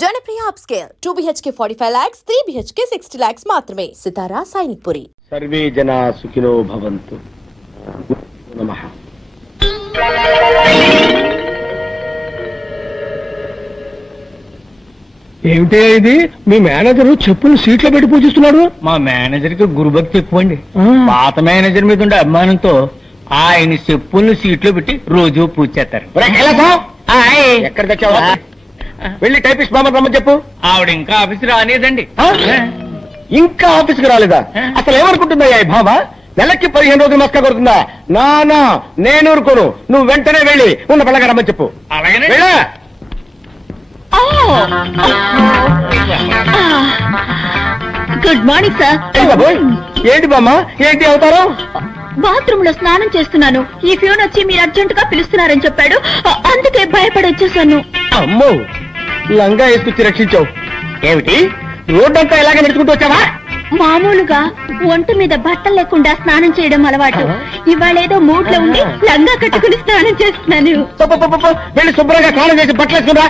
Janapriya upscale 2 BHK 45 lakhs, 3 BHK 60 lakhs మాత్రమే. సితారా Sainikpuri. Survey జనా సుఖినో భవంతు. నమః. ఏమిటే ఇది? మీ మేనేజర్ చెప్పులు సీట్లో పెట్టి పూజిస్తున్నాడు. మా మేనేజర్ కి గురుభక్తి ఎక్కువండి. పాత మేనేజర్ మీద ఉండే అభిమానంతో ఆయన చెప్పుల్ని సీట్లో పెట్టి రోజు పూజ చేస్తారు. ఎక్కడ తెచ్చావా? వెళ్ళి టైపిస్ట్ బామ్మ రమ్మని చెప్పు. ఆవిడ ఇంకా ఆఫీస్ రాలేదండి. ఇంకా ఆఫీస్కి రాలేదా? అసలు ఏమనుకుంటుందా ఈ భావ? నెలకి 15 రోజులు మస్కా కొడుతుందా? నానా నేను ఊరుకోను. నువ్వు వెంటనే వెళ్ళి ఉన్న పిల్లగా రమ్మని చెప్పు. అలాగనే గుడ్ మార్నింగ్ సార్. ఏంటి బామ్మ, ఏంటి అవుతారు? బాత్రూమ్ లో స్నానం చేస్తున్నాను. ఈ ఫ్యూన్ వచ్చి మీరు అర్జెంట్ గా పిలుస్తున్నారని చెప్పాడు, అందుకే భయపడి వచ్చేసాను. అమ్మో, లంగా వేసుకొచ్చి రక్షించావు. ఏమిటి రోడ్డంతా ఇలాగే నడుచుకుంటూ వచ్చావా? మామూలుగా ఒంటి మీద బట్టలు లేకుండా స్నానం చేయడం అలవాటు. ఇవాళ ఏదో మూడ్ లో ఉండి లంగా కట్టుకుని స్నానం చేస్తున్నాను. వెళ్ళి శుభ్రంగా స్నానం చేసి బట్టలు వేసుకురా.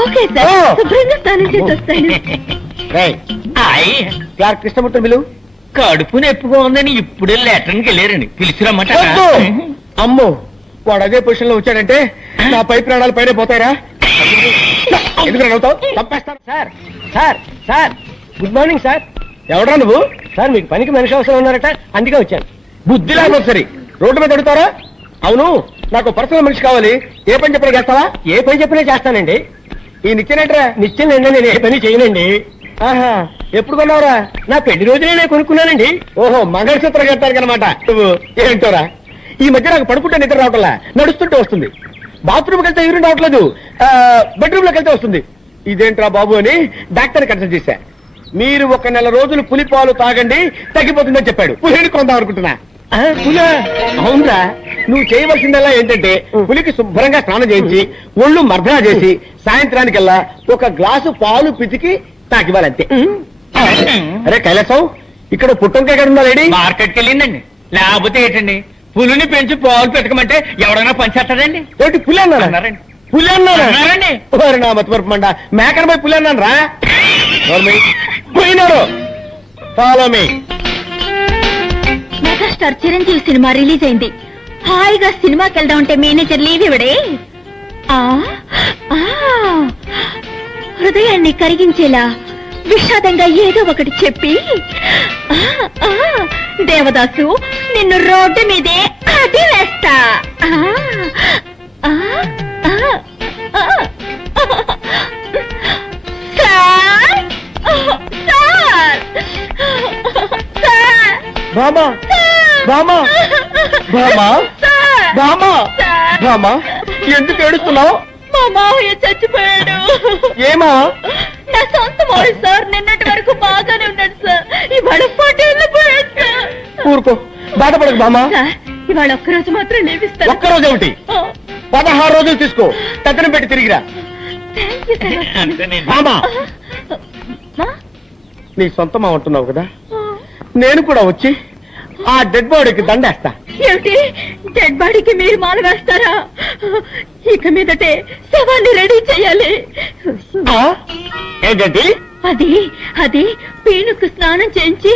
ఓకే సార్, శుభ్రంగా స్నానం చేసి వస్తాను. క్లార్క్ కృష్ణమూర్తి బిలు. కడుపు నొప్పిగా ఉందని ఇప్పుడే లెటర్కి వెళ్ళారండి, పిలిచిరమ్మాట. అమ్మో, వాడు అదే పొజిషన్ లో వచ్చాడంటే నా పై ప్రాణాలు పైన పోతాయిరా. ఎందుకు అవుతావు? తప్పేస్తాను. Sir sir sir, good morning sir. ఎవడా నువ్వు? సార్ మీకు పనికి మనిషి అవసరం ఉన్నారట, అందుకే వచ్చాను. బుద్ధి లేకపోతే సరే రోడ్డు మీద అడుగుతారా? అవును, నాకు పర్సనల్ మనిషి కావాలి. ఏ పని చెప్పినా చేస్తావా? ఏ పని చెప్పినా చేస్తానండి. ఈ నిత్యనేట్రా? నిత్యనండి, నేను ఏ పని చేయనండి. ఆహా, ఎప్పుడు కొన్నావురా? నా పెళ్లి రోజునే నేను కొనుక్కున్నానండి. ఓహో, మంగళసూత్రం కట్టాను అనమాట. నువ్వు ఏంటోరా, ఈ మధ్య నాకు పడుకుంటే నిద్ర రావట్లా, నడుస్తుంటే వస్తుంది. బాత్రూమ్కి వెళ్తే యూరిన్ రావట్లేదు, బెడ్రూమ్ లోకి వెళ్తే వస్తుంది. ఇదేంట్రా బాబు అని డాక్టర్ కన్సల్ట్ చేశా. మీరు 1 నెల రోజులు పులిపాలు తాగండి, తగ్గిపోతుందని చెప్పాడు. పులిని కొందాం అనుకుంటున్నా. పులా? అవునరా, నువ్వు చేయవలసిందల్లా ఏంటంటే పులికి శుభ్రంగా స్నానం చేయించి ఒళ్ళు మర్దనా చేసి సాయంత్రానికల్లా 1 గ్లాసు పాలు పితికి తాకివ్వాలంతే. అరే కైలాసం, ఇక్కడ పుట్టంకాయ ఎక్కడ ఉందా లేడీ? మార్కెట్కి వెళ్ళిందండి. లేకపోతే ఏంటండి, పులిని పెంచి పాలు పెట్టకమంటే ఎవరైనా పనిచేస్తాడండి? ఏంటి పులి అన్నారండి? పులి అన్నారండి. ఓరి నా మతిమరుపు మండ, మేకన పోయి పులి అన్నాను రా. పోయినారు. Follow me. Megastar Chiranjeevi cinema release అయింది. హాయిగా సినిమాకి వెళ్దాం అంటే మేనేజర్ లీవ్ ఇవ్వడే. హృదయాన్ని కరిగించేలా విషాదంగా ఏదో ఒకటి చెప్పి, దేవదాసు నిన్ను రోడ్డు మీదే అది వేస్తా. బామా బామా బామా బామా బామా, ఎందుకు ఏడుస్తున్నావు? మా మావయ్య చచ్చిపోయాడు. ఏమా? నా సొంత మావయ్య సార్. నిన్నటి వరకు బాగానే ఉన్నాడు సార్, ఇవాళ 40 ఏళ్ళు పోయాడు సార్. ఊరుకో, బాధపడకు బామా. ఇవాళ ఒక్కరోజు మాత్రం లేవిస్తాను. ఒక్కరోజు ఏమిటి, 16 రోజులు తీసుకో, తగ్గన పెట్టి తిరిగిరా. బామా, నీ సొంతమా ఉంటున్నావు కదా, నేను కూడా వచ్చి ఆ డెడ్ బాడీకి దండేస్తా. ఏమిటి, డెడ్ బాడీకి మీరు మాల వేస్తారా? ఇక మీదటే శవాన్ని రెడీ చేయాలి. ఏంటంటే అది అది పీనుకు స్నానం చేయించి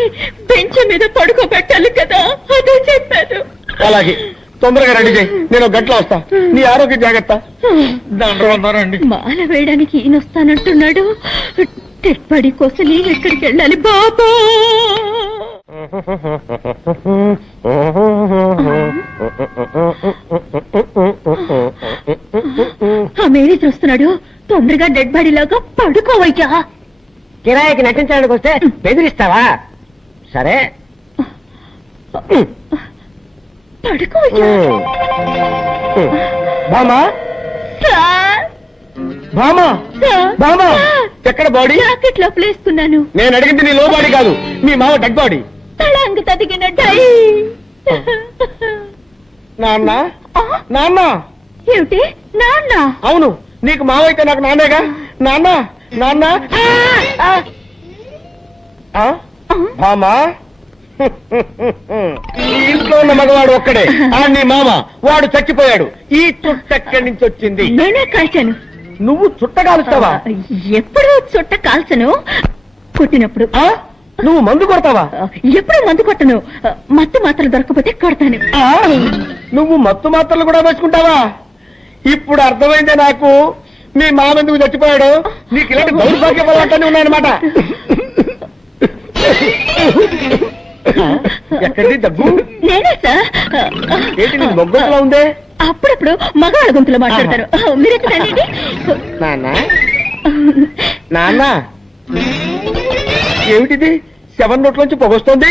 బెంచ్ మీద పడుకోబెట్టాలి కదా, అదే చెప్పాను. అలాగే, తొందరగా రెడీ చేయి, నేను 1 గంటలో వస్తా. నీ ఆరోగ్యం జాగ్రత్త. దండ్రండి. మాల వేయడానికి ఈయన వస్తానంటున్నాడు. డెడ్ బాడీ కోసం నేను ఎక్కడికి వెళ్ళాలి బాబా? ఆ మేనేజర్ వస్తున్నాడు, తొందరగా డెడ్ బాడీ లాగా పడుకోవయ్యా. కిరాయికి నటించడానికి వస్తే బెదిరిస్తావా? సరే పడుకోవయ్యా. బామా బామా బామా, ఎక్కడ బాడీ? జాకెట్ లోపల వేసుకున్నాను. నేను అడిగింది నీ లో బాడీ కాదు, మీ మావ డెడ్ బాడీ. తళంగు తదిగిన డై. నాన్న నాన్న. ఏమిటి నాన్న? అవును, నీకు మావ అయితే నాకు నాన్నేగా. నాన్న నాన్న. బామా, ఇంట్లో ఉన్న మగవాడు ఒక్కడే, నీ మామ. వాడు చచ్చిపోయాడు. ఈ చుట్టెక్కడి నుంచి వచ్చింది? నేనే కాల్చాను. నువ్వు చుట్ట కాలుస్తావా? ఎప్పుడు చుట్ట కాల్చను, కొట్టినప్పుడు. నువ్వు మందు కొడతావా? ఎప్పుడు మందు కొట్టను, మత్తు మాత్రలు దొరకకపోతే కొడతాను. నువ్వు మత్తు మాత్రలు కూడా వేసుకుంటావా? ఇప్పుడు అర్థమైందే నాకు మీ మామ ఎందుకు చచ్చిపోయాడు. నీకు ఇలాంటి దౌర్భాగ్యం అలవాట్లనే ఉన్నాయన్నమాట. ఎక్కడిది దగ్గు? నేనే సార్. ఏంటి నీ మొగ్గలో ఉందే? అప్పుడప్పుడు మగవాళ్ళ గొంతులో మాట్లాడతారు. మీరెందుకండి? నాన్న ఏమిటిది? 7 నోట్లోంచి పొగొస్తోంది.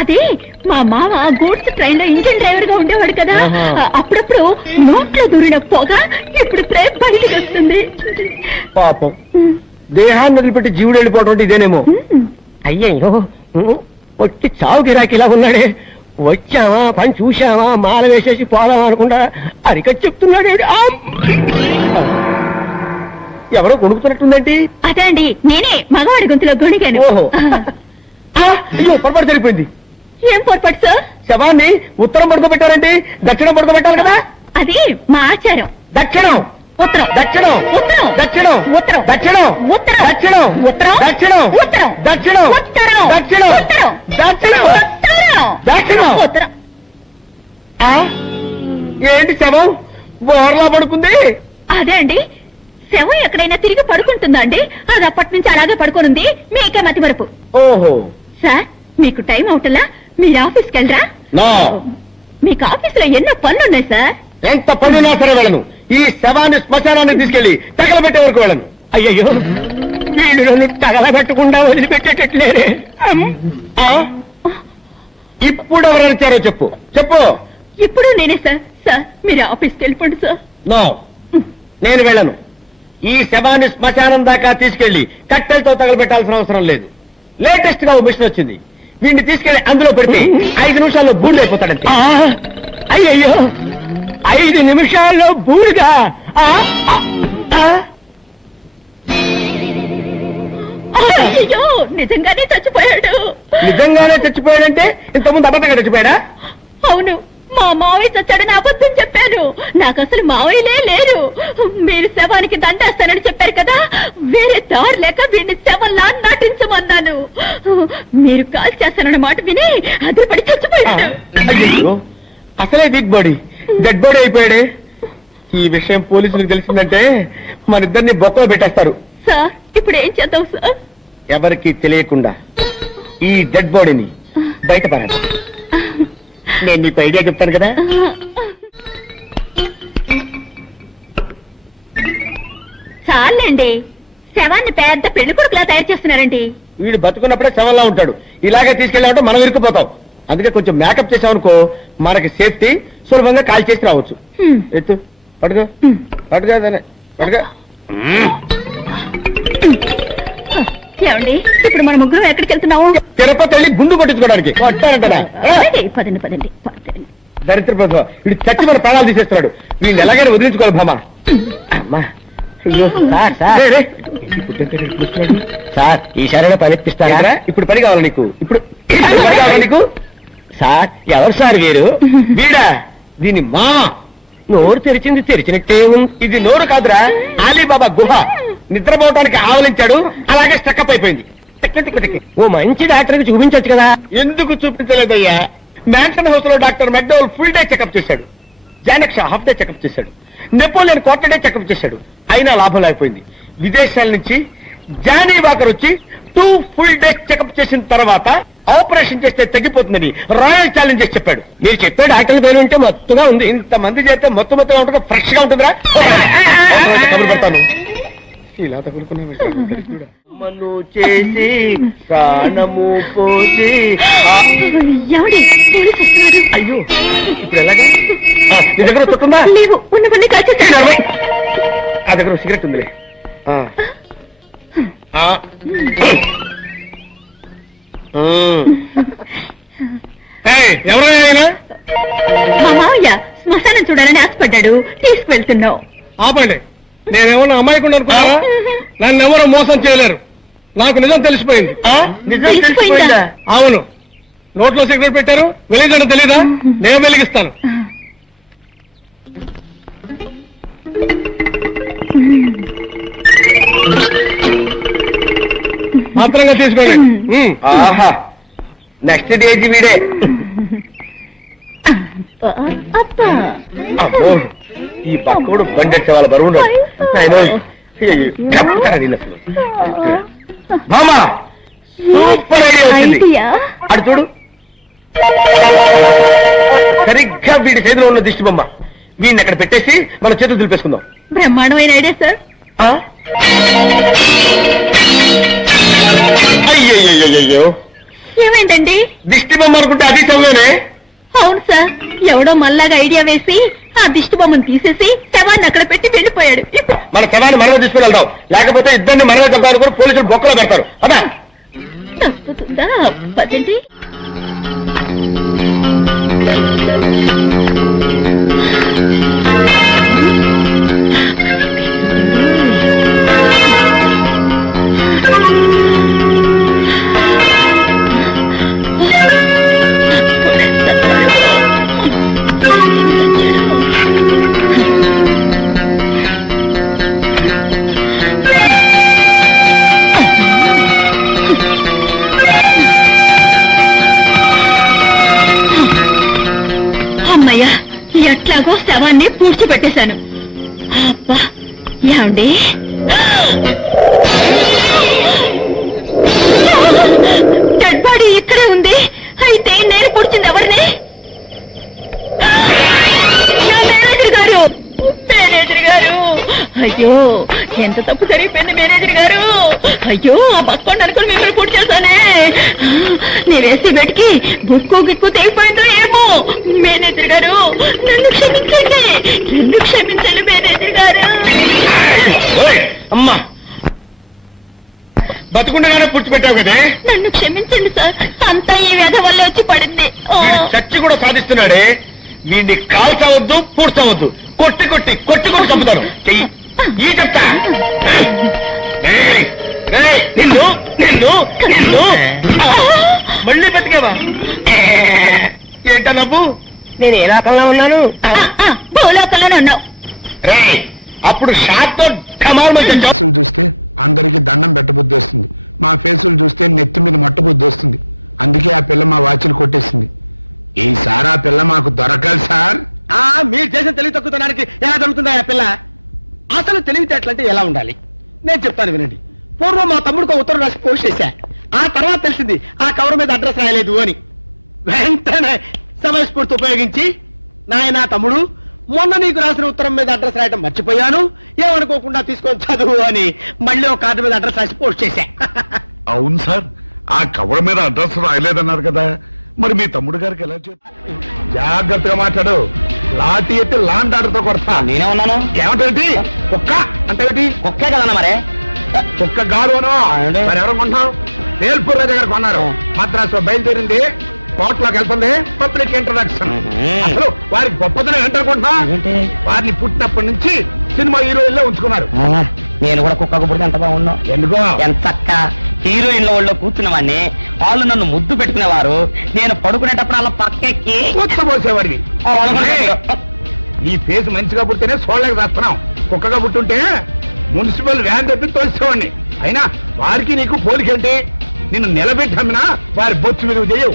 అది మా మామ గూడ్స్ ట్రైన్ లో ఇంజిన్ డ్రైవర్ గా ఉండేవాడు కదా. అప్పుడప్పుడు నోట్లో దూరిన పొగ ఇప్పుడు ప్రేమ బయటికి వస్తుంది. పాపం, దేహాన్ని వదిలిపెట్టి జీవుడు వెళ్ళిపోవడం అంటే ఇదేనేమో. అయ్యయ్యో, వచ్చి చావు గిరాకిలా ఉన్నాడే. వచ్చావా, పని చూశావా, మాల వేసేసి పోదామా అనుకుంటా అరికట్ చెప్తున్నాడు. ఎవరో కొనుక్కుతున్నట్టుందేంటి? అదే అండి, నేనే మగవాడి గొంతులో గొణిగాను. ఓహో, అయ్యో పొరపాటు జరిగిపోయింది. ఏం పొరపాటు సార్? శవాన్ని ఉత్తరం పడుకోబెట్టారండి, దక్షిణం పడుకోబెట్టాలి కదా. అది మా ఆచారం. దక్షిణం, ఉత్తరం, దక్షిణం, ఉత్తరం, దక్షిణం, ఉత్తరం, దక్షిణం, ఉత్తరం, దక్షిణం, ఉత్తరం, దక్షిణం, ఉత్తరం, దక్షిణం, ఉత్తరం, దక్షిణం, ఉత్తరం, దక్షిణం, ఉత్తరం, దక్షిణం, ఉత్తరం. ఏంటి శవం బోర్లా పడుకుంది? అదే అండి, శవం ఎక్కడైనా తిరిగి పడుకుంటుందా అండి? అది అప్పటి నుంచి అలాగే పడుకోనుంది. మీకే మతి మరుపు. ఓహో, సార్ మీకు టైం అవుతుందా? మీరు ఆఫీస్కి వెళ్ళరా? మీకు ఆఫీస్ లో ఎన్నో పనులున్నాయి సార్. ఎంత పనున్నా సరే వెళ్ళను. ఈ శవాన్ని శ్మశానాన్ని తీసుకెళ్లి తగలబెట్టే వరకు వెళ్ళను. అయ్యయ్యో, వీళ్ళు నన్ను తగలబెట్టకుండా వదిలిపెట్టేటట్లేరే. ఇప్పుడు ఎవరొచ్చారో చెప్పు చెప్పు. ఇప్పుడు నేనే సార్. సార్ మీరు ఆఫీస్కి వెళ్ళిపోండి సార్. నో, నేను వెళ్ళను. ఈ శవాన్ని శ్మశానం దాకా తీసుకెళ్లి కట్టెలతో తగలబెట్టాల్సిన అవసరం లేదు. లేటెస్ట్ గా ఓ మిషన్ వచ్చింది. వీడిని తీసుకెళ్లి అందులో పెడితే 5 నిమిషాల్లో బూడిద అయిపోతాడంతే. అయ్యయ్యో, 5 నిమిషాల్లో బూడిద? అయ్యో, నిజంగానే చచ్చిపోయాడు. నిజంగానే చచ్చిపోయాడంటే ఇంతకుముందు అబద్ధంగా చచ్చిపోయాడా? అవును, మా మావయ్య చచ్చాడని అబద్ధం చెప్పాను. నాకు అసలు మావయ్యలే లేరు. మీరు శవానికి దండేస్తానని చెప్పారు కదా, వేరే దారి లేక వీడిని శవంలా నటించమన్నాను. మీరు కాల్ చేస్తానన్న మాట విని అదిపడి చచ్చిపోయాడు. అయ్యో, అసలే వీక్ బాడీ, డెడ్ బాడీ అయిపోయాడే. ఈ విషయం పోలీసులకు తెలిసిందంటే మన ఇద్దరిని బొక్కలో పెట్టేస్తారు. సార్ ఇప్పుడు ఏం చేద్దాం సార్? ఎవరికి తెలియకుండా ఈ డెడ్ బాడీని బయటపడాలి. నేను నీకు ఐడియా చెప్తాను కదా. చాలండి, శవాన్ని పెద్ద పెళ్లి కొడుకులా తయారు చేస్తున్నారండి. వీడు బతుకున్నప్పుడే శవంలా ఉంటాడు. ఇలాగే తీసుకెళ్ళామంటే మనం ఇరుక్కుపోతాం. అందుకే కొంచెం మేకప్ చేసామనుకో మనకి సేఫ్టీ, సులభంగా కాల్ చేసి రావచ్చు. ఎత్తు, పడుకో పడుకో పడుకో. ఏమండి, ఇప్పుడు మన ముగ్గురు ఎక్కడికి వెళ్తున్నాము? తిరుపతి వెళ్ళి గుండు కొట్టించుకోవడానికి. పదండి పదండి. దరిద్ర ప్రభావ, వీడు చచ్చి మన ప్రాణాలు తీసేస్తున్నాడు. వీళ్ళు ఎలాగైనా వదిలించుకోవాలి భామా. అమ్మా, అయ్యో సార్, సార్ ఈసారైనా పని ఎత్తిస్తారా? ఇప్పుడు పని కావాలి నీకు. ఇప్పుడు పని కావాలి నీకు. సార్ ఎవరు సార్ వీరు? వీడా? దీని మా నోరు తెరిచింది తెరిచినట్టే ఉంది. ఇది నోరు కాదురా, అలీబాబా గుహ. నిద్రపోవటానికి ఆవలించాడు, అలాగే స్టక్అప్ అయిపోయింది. ఓ మంచి డాక్టర్కి చూపించవచ్చు కదా. ఎందుకు చూపించలేదయ్యా? మ్యాన్షన్ హౌస్ లో doctor McDowell full day checkup చేశాడు. జానక్ష హాఫ్ డే చెకప్ చేశాడు. నెపోలియన్ క్వార్టర్ డే చెకప్ చేశాడు. అయినా లాభం లేకపోయింది. విదేశాల నుంచి జానీ వాకర్ వచ్చి 2 ఫుల్ డేస్ చెకప్ చేసిన తర్వాత ఆపరేషన్ చేస్తే తగ్గిపోతుందని రాయల్ ఛాలెంజ్ చేసి చెప్పాడు. మీరు చెప్పే డాక్టర్ పేరు ఉంటే మొత్తగా ఉంది. ఇంతమంది చేస్తే మొత్తం ఉంటుందా? ఫ్రెష్ గా ఉంటుందిరా. కబురు పెడతాను. ఇలా తగులుకున్నా మను చేసి ప్రాణము పోసి. అయ్యో, ఇప్పుడు ఎలాగా? నీ దగ్గర తొట్టుందా? లేవు, ఉన్నవన్నీ కాల్చేస్తాను. ఆ దగ్గర సిగరెట్ ఉందిలే. ఎవరైనా మా మావయ్య శ్మశానం చూడాలని ఆశపడ్డాడు, తీసుకువెళ్తున్నావు. ఆపండి. నేనేమన్నా అమ్మాయికుండా అనుకున్నారా? నన్ను ఎవరు మోసం చేయలేరు. నాకు నిజం తెలిసిపోయింది. తెలిసిపోయిందా? అవును. నోట్లో సిగరెట్ పెట్టారు, వెలిగించడం తెలీదా? నేను వెలిగిస్తాను. మాత్రంగా తీసుకోండి. ఆహా నెక్స్ట్ డేజీ వీడే. అబ్బో ఈ పక్కడు బండెట్టే వాళ్ళ బరువు మామా సూపర్ ఐడియా వచ్చింది. అటు చూడు సరిగ్గా వీడి చేతిలో ఉన్న దిష్టి బొమ్మ. వీడిని అక్కడ పెట్టేసి మన చేతులు దులిపేసుకుందాం. బ్రహ్మాండమైన ఐడియా సార్. అయ్యో ఏమైందండి? దిష్టి బొమ్మ అనుకుంటే అది చదివేనే. అవును సార్, ఎవడో మళ్ళాగా ఐడియా వేసి ఆ దిష్టి బొమ్మను తీసేసి శవాన్ని అక్కడ పెట్టి వెళ్ళిపోయాడు. మన శవాన్ని మనమే తీసుకుని వెళ్దాం, లేకపోతే ఇద్దరిని మనమే చంపాలని కూడా పోలీసులు బొక్కలో పెడతారు. అదా తప్పుతుందా? పదండి. అమ్మయ్యా, ఎట్లాగో శవాన్ని పూడ్చిపెట్టేశాను. అబ్బా ఏమండి, డెడ్ బాడీ ఇక్కడే ఉంది. అయితే నేను పూడ్చింది ఎవరిని? మేనేజర్ గారు, మేనేజర్ గారు, అయ్యో ఎంత తప్పు జరిగిపోయింది మేనేజర్ గారు. అయ్యో ఆ బక్కొండ అనుకుని మిమ్మల్ని పూర్తి చేశానే. నేనేసి బెట్కి బుక్కు గిక్కు తెగిపోయిందో ఏమో. మేనేజర్ గారు నన్ను క్షమించండి, నన్ను క్షమించండి మేనేజర్ గారు. అమ్మా బతుకుండగానే పుచ్చిపెట్టావు కదే. నన్ను క్షమించండి సార్, అంతా ఈ వ్యధ వల్ల వచ్చి పడింది. చచ్చి కూడా సాధిస్తున్నాడే. వీడిని కాల్చవద్దు, పూడ్చవద్దు, కొట్టి కొట్టి కొట్టి కొట్టి చంపుతాను. చెయ్యి ఈ చెప్తా. నిన్ను నిన్ను నిన్ను మళ్ళీ బతికేవా? ఏంటా నవ్వు? నేను ఏ లోకంలో ఉన్నాను? భూలోకంలోనే ఉన్నావు. అప్పుడు షాట్తో ఢమాల్ చూస్తే అందరికి దండం పెట్టబుద్ధి వస్తుంది, మా ఫేసులు చూస్తే నెత్తి మీద మట్టబుద్ధి వస్తుంది. అందుకే ఆ పిల్ల మా వాచ్లు కొట్టేసింది. ఈసారి ఆ పిల్ల మాకు దొరకాలి సార్. మీరు చేసిన తెలివి తక్కువతనానికి ఎలా దొరుకుతుందా ఆ పిల్ల? అసలు తెలివితేటలంటే ఎలా ఉండాలి నేను చెప్తాను వినండి. పూర్వం మా తమ్ముడికి ఉత్తరం రాసి పోస్ట్ చేశా. ఆ తర్వాత తెలిసింది ఆ కవర్ మీద అడ్రస్ రాయలేదు అని. వెంటనే సమయస్ఫూర్తి ఉపయోగించి, నాయనా తమ్ముడు, మొన్న నీకు రాసిన ఉత్తరం మీద అడ్రస్ రాయడం మర్చిపోయాను, ఏమనుకోకుండా తీసుకొని చదువు అని మళ్ళీ ఒక కార్డు మీద అడ్రస్ రాసి పోస్ట్ చేశా. అవును సార్, ఆ కవర్ మీద అడ్రస్ రాయలేదన్నారు కదా, మరి మీ తమ్ముడు గారికి ఎలా చెప్పి? జాగ్రత్తగా మాట్లాడు, లాఠీ ఎత్తి లాంటి ఆటతో కొడతా. నేనే ఉన్నాను. ఏమంటే కుక్క అంటే కుక్కే కదన్నా మరే. కుక్క గాడు అను. మరి ఎవరు కొన్నావు? వేల్పూర్ రాజా గారు కొన్నారు. మద్రాసు బయలుదేరింది, కోర్టులోకి వెళ్తుంది, పబ్లిక్ ఇంట్రడక్షన్. అసలు వారి గొప్పతనం ఏంటనుకుంటున్నా? వారిని పుట్టినప్పటి నుంచి సినిమా హీరోయిన్లో ఉంచుకున్నారు. నేను కూడా కుక్కకు పుడితే ఎంత బాగున్నావు. ఎందుకో? ఎంత చక్క హీరోయిన్ల ఒళ్ళో కూర్చున్నవాడిని, వాళ్ళు నన్ను ముద్దు పెట్టుకునేవారు, నేను పడుకునేటప్పుడు అలా పక్కెక్కి కూర్చోబోసేవాడివి. ఈ ఫేస్ మంచిగా పుట్టితేనే చూడలేక చేస్తున్నాం. కుక్కగా పుట్టుంటే మున్సిపల్ వ్యాన్ తెప్పి తోసేవాడిని. అయినా వారికి నీకు పోలికేంటి? నిన్ను నిలబెట్టి అమ్మినా వారి బొచ్చు విలువ చేయవు.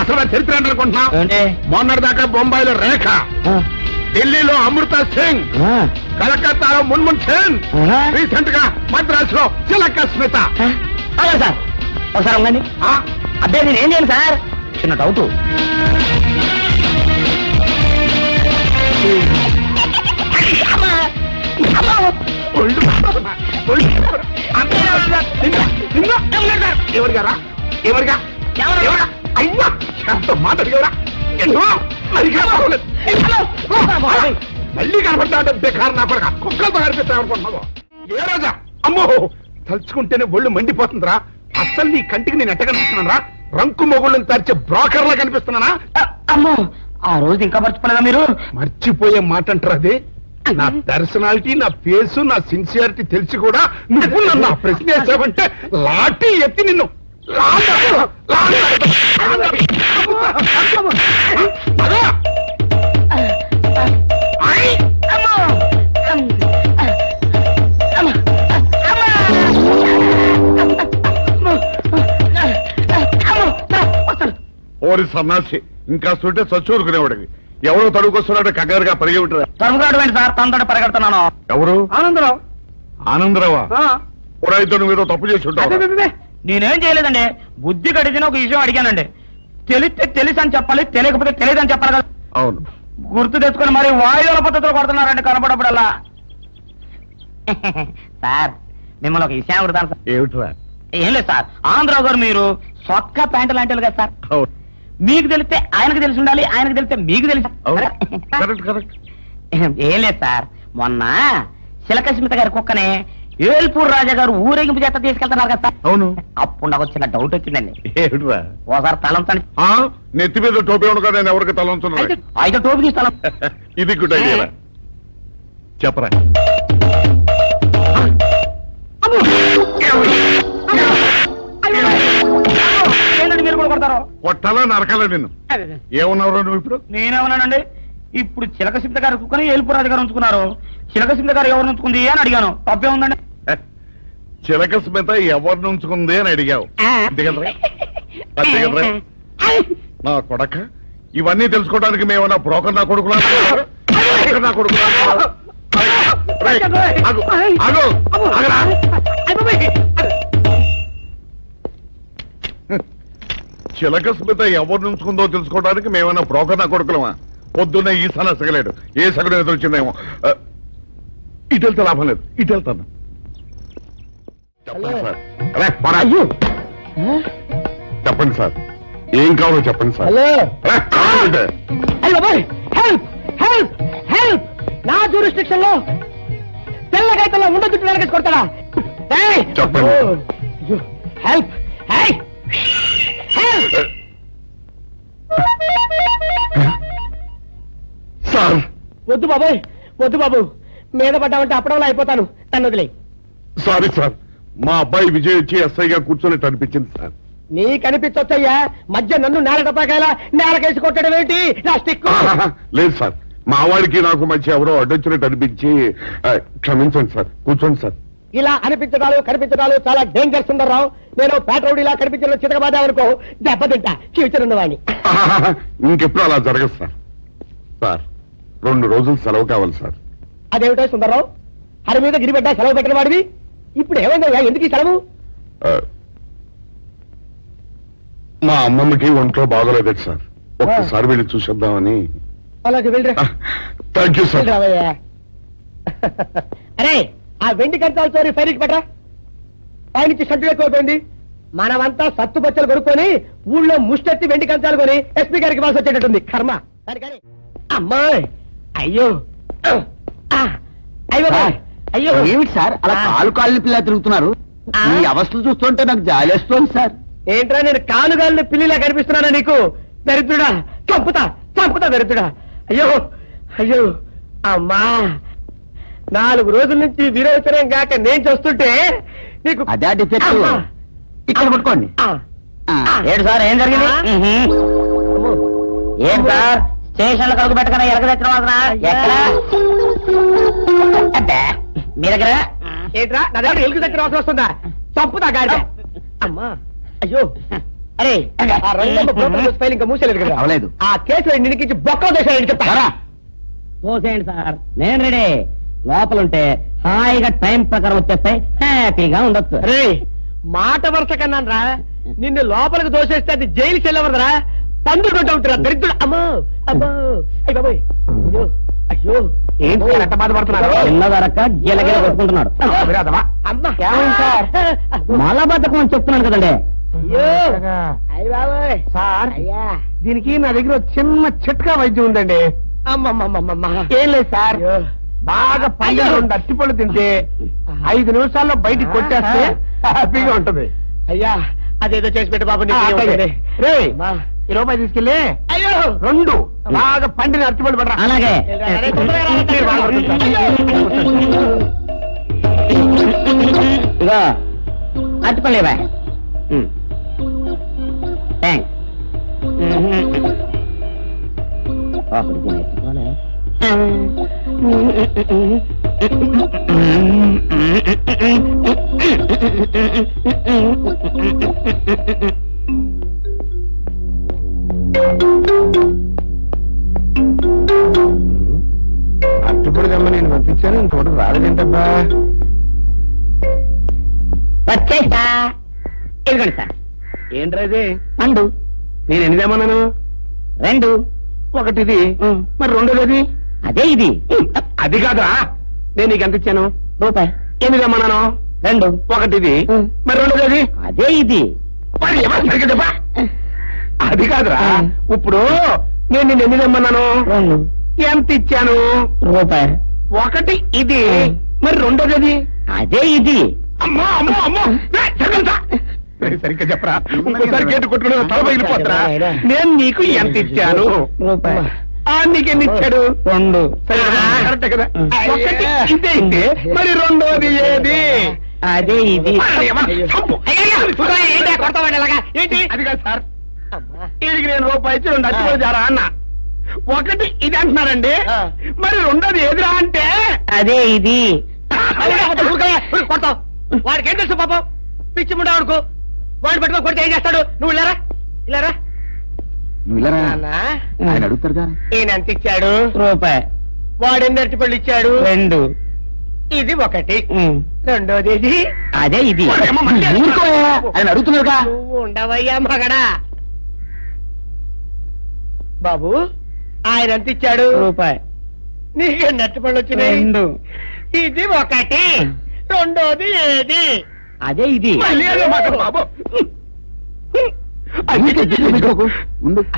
అసలు వారి చరిత్ర ఏంటనుకుంటున్నావు? మొన్నటిదాకా బొంబాయిలో రేఖ, ఢిల్లీలో అమృత సింగ్, కలకత్తాలో మున్మున్ సేన్, రీసెంట్ గా మద్రాసులో చిలక స్మిత. అవునా సార్? ఒకసారి ఉండండి. అదే నేను ఏం చేయను సార్, చిన్న డౌట్. ఎవరిగారా? ఎవరిగా? అయ్యా ఎంతో మాట్లాడిగవరా? మళ్ళీ కనపడతా బేకారు నా కొడక. కుక్కలతో కనిపిస్తా అనుకుంటున్నావు. ఏ రోజా? అమ్మో, తలుచుకుంటేనే ఒళ్ళు మండిపోతుందిరా. అస్సలు నీ కంటికి నేను ఎట్ట కనిపిస్తున్నారా? రంకు మొగుళ్ళని తరిచే బ్రోకర్లా కనిపిస్తున్నానా? అమ్మో, ఆ రోజు ఇంకా మర్చిపోలేదా మీరు? మర్చిపోయే మాట అంటారు అది. నా పర్సనాలిటీ, నా ఫేసు, నా సిన్సియారిటీ తెలిసి కూడా నువ్వు నన్ను ఆ ప్రశ్న వేసావంటే లాఠీ ఎత్తి నిన్ను ఓరి సన్నాసి ఇంకా సుంటే చచ్చూరుకునేవాడికి ఎవరో తడుకొస్తున్నాడు కంగారుగా పరిగి ఉంటారు. తడుగురాడు ఏంటి సార్ తనతో పరిగెడుతున్నాను. ఎవరు? ఆనందరావు. ఆనందరావా? ఓరైతే నువ్వేదో తప్పు చేసి ఉంటావు. నేనేం చేయలేదండి. బుద్ధి కడిగిన ఒక విషయం అడిగానండి. తెలిస్తే తెలుసు అని చెప్పాలి, తెలియకపోతే తెలియదని చెప్పాలి కదా. అవును. గుర్తు తెచ్చుకొని మరి వాయువుల పద్ధతిలో కొడుతున్నారండి కనపడప్పుడల్లా. సార్ మిమ్మల్ని ఒక విషయం అడుగుతాను సార్. ఏమిట్రా? ఏం లేదు సార్, ఆంధ్రావు గారు మీరు సొక్క ప్యాంటు లాంటి కదా సార్. అవును. మీకు తెలిస్తే ఆయనకు తెలిసి ఉండాలి, ఆయనకు తెలిస్తే మీకు తెలిసి. Correct correct. ఏం లేదు సార్, మొన్న శిలకస్మిత గారి కుక్కనే ఏల్పూర్ రాజా గారు ఊరేగింపు చేత తీసుకెళ్తున్నారు కదా సార్. అవును. అప్పుడు నాకు చిన్న డౌట్ వచ్చిందండి. ఏమిట్రా? ఓసారి తలంచండి. నెత్తి మీద టోపీ ఉండగా నేను ఎవరికి తలంచున్నా? అయితే టోపీ తీసి తలం. ఇది గుడ్ ఐడియా. చెప్పరా. మీరు కూడా కొడతారు. కొట్టాలా నరకాలా నిన్ను? ఏమన్నావు నువ్వు ఇప్పుడు? నేనేమన్నానండి, ఇప్పుడు చిలకసింత గారు కుక్కని ఏల్పూర్ రాజు గారు ఉంచుకున్నారు, చిలకసింత గారు ఎవరు ఉంచుకుంది అని అడిగాను. తప్పే ఉందండి. చిలక స్మిత ఎవరిని ఉంచుకుంది అని అడిగావు. అంతే కదరా? అంతే కదరా? నా కొడక, ఇవన్నీ తెలుసుకోవడానికి మేమన్నా బ్రోకర్ నా కొడుకులా? నా కొడుకులా? చిలక స్మిత ఎవరిని ఉంచుకుందో తెలుసుకోవడానికి మేమన్నా బ్రోకర్ నా కొడుకులమా? పొద్దున్నే ఈ సన సగలేడు, ఏ సగడు ఎదురొచ్చిందేమో. ఇటు వెళ్తే లాభం లేదు, ఇటు వెళ్తాను. చెప్పండి సార్. చెప్పండి సార్, ఏం కావాలో చెప్పండి సార్. నా జ్యూరిస్డిక్షన్ లో తెల్లగైతల్లో ముందు చుట్టూ వెనకేసి కొడతాడా? చెప్పండి. Help sir. వద్దు బాబాయ్, వద్దు బాబు, మీద పడ్డామంటే అప్పుడల్లా అయిపోతాను, నన్ను వదిలే. సారీ సార్, మా అబ్బాయి విజయ్ వచ్చి ఎస్ఐగా కూర్చొని అనిపించింది సార్. నీకనిపించొచ్చయ్యా, మధ్య నన్ను నేల టపాకాయలా నేలకేసి కొట్టడం ఏంటి? నా స్టిక్. లేదు సార్, మా వాడికి నాకు మధ్య ఎవరో అడ్డొచ్చినట్టు అనిపించి క్షమించండి సార్. కూర్చోండి సార్. ఇలా అనిపించడాలు కనిపించడాలు చాలా డేంజర్ సుందర్రావు. నేను పేట్రౌడీలా కనిపించిన చితకబాదామనుకో దెబ్బతింటా ఫ్యూచర్ ఉన్నవాడిని. ఇంకెప్పుడు అలా జరగదు సార్. సార్ 2 రోజులు సెలవు కావాలి సార్. అదేమిటో సుందర్రావు, హరి మీద గిరిబెడ్డ సెలవు పెట్టిన వాడివి, ఇప్పుడు ఏమైందయ్యా? ఎందుకు ఈ సెలవు? మా అమ్మమ్మకి ఒంట్లో బాగోలేదు సార్, ఒక్కసారి వెళ్ళి చూసేద్దామని. అలాగే వెళ్ళి. Thank you sir. అరే, ఆ వెండి కంచాలు చోరీ ఫైరికి పెట్టరా. పైనుంచి షడ్డు ఎక్కువైపోయింది. మనమంతా సత్తు బచ్చలు కొనుక్కొని ఊళ్ళో ముష్టెత్తి వెండి కంచాలు కొని ఎస్పీ గారికి వాల్సి వచ్చేటట్టుంది కర్మ. కానీ అమ్మాయి, అయ్యో అయ్యో అయ్యో. ఏమిటి సార్ అలా కాలు పిల్ల తిరుగుతున్నారు? ఈ అవస్థలు చూస్తుంటే నాకు జాలేస్తోంది సార్. ఏంట్రా, నేను కాలుగాలిని పిల్లిలా కనిపిస్తున్నానా నీకు? దరిద్రుడా, చంపుతా చంపుతా దరిద్రుడా. అయ్యో అయ్యో అమ్మా, 4 రోజుల నుంచి విరోచనం కాక నేను చూస్తుంటే నీకు అదే డిఫెక్ట్. ఇక్కడ పట్టుకోండి. ఏంటి సార్, ఏం జరిగింది? ఏం సార్, స్టేషన్లో కలుగు పెట్టకరా ఎరగ తెచ్చిన వాసన ఎక్కడ? మీ దగ్గర ఏంట్రా, నా దగ్గర ఎలుగు దగ్గర అవసరం వస్తుందా? చంపుతా గాడి. అమ్మా అయ్యో. అరే, ఆ రంగమ్మ బ్రోకర్ ఫైల్ ఇంకా మూసేలేదు కదా? అవలేదు. ఆ కేసులో నిన్నకించి బొక్కలు చేశాడని చెప్తారా? చూసేయండి సార్, నేను రెడీ. లోపలుంటే హాయిగా టైం ప్రకారం వచ్చేస్తాయి, హ్యాపీగా ఉండొచ్చు. రే, మాట వరుస కన్నాను రా. నిన్ను లోపలికి దోసేస్తే అది జైలుకి వెళ్ళవరదరా, పండుకుంటా ఉంటారా దరిద్రుడు. అమ్మో అబ్బో, అయ్య బాబోయ్, అయ్యో అయ్యో. ఏంటి సార్ అంత బాధపడుతున్నారు? చిన్నదరక గిలగిల కొట్టుకుంటున్నాడు. మలబద్ధకం అని చెప్తున్నాను కదండి. సార్, దీనికి నా దగ్గర చిన్న చిట్కా వైద్యం ఉందండి. అమ్మమ్మమ్మమ్మ, ఏం లేదు సార్, బాగా పైగా 2 అరటిపళ్ళు తింటే 5 నిమిషాల్లో బయటికి కొట్టేస్తే హ్యాపీగా ఉంటది. అయ్యా, అదేదో చేసి పెట్టు బాబు. రే, ఈ రూపాయి తీసుకెళ్ళి అయ్యో 2 బాగా పండిన అరటిపళ్ళు పడరా. అలాగే. ఇగో అరటిపళ్ళేవా? వచ్చేసా. ఇదిగోండి సార్. ఏంట్రది? పండు. నేను ఎనిమిదేమన్నాను? 2. ఒకటిది. మరి రెండోది? అదే ఇది. అది కాదురా, నేను నీకు ఎంత ఇచ్చాను? రూపాయి. ఎనిమిదేమన్నాను? 2. ఒకటిది. మరి రెండోది? అదే ఇది. మరి ఎవరు సరిగ్గా చెప్పా? అది కాదురా, ఇప్పుడు నేను నిన్ను ఎనిమిదేమన్నాను? 2. ఎంత ఇచ్చాను? రూపాయి. ఒకటి ఇది. మరి రెండోది? అదే ఇది. అమ్మో అమ్మో అమ్మో, సరిగ్గా చెప్పరా, ఇంకోసారి గేటు కొట్టుకుని తల పగిలిపోతారా? నేను నీకు ఎంత ఇచ్చాను? రూపాయి. నీకెన్ని ఇచ్చాడు? 2. కరెక్టే కదా. ఒకటి ఇదే అయితే మరి రెండోది ఏది? అదే ఇది. ఏంటి? అది కాదు సార్, వీడికి నేను రూపాయి ఇచ్చి 2 అచ్చిపోయారా అన్న. ఒకటి ఇది అంటున్నారండి, మరి రెండోది ఏదిరా అంటే అదే ఇది. కొడతావు. వాడికి ఏం తెలుసు పాపం, పిచ్చి ముండా వాడుకో. వాడిని పట్టుకో కొడితే ఏం చేస్తాడు? నువ్వు ఇలారా ఇలారా. ఆయన అడుగుతారుగా. ఈయన ఎంత ఇచ్చాడు? రూపాయి. వాడు ఎన్ని అరటిపళ్ళు ఇచ్చాడు? 2. ఇది ఒకటి. రెండోది ఇది. అదే ఇది. ఆయన అడుగుతున్నారుగా. నువ్వు ఉండవయ్యా మగడా. బాబు, ఆయన ఎంత ఇచ్చాడు? రూపాయి. నీకు ఎన్ని అరటిపళ్ళు వచ్చినాయి? 2. ఇది ఒకటి. రెండోది ఏది? అదే ఇది. మళ్ళీ అదే మాట బాబు.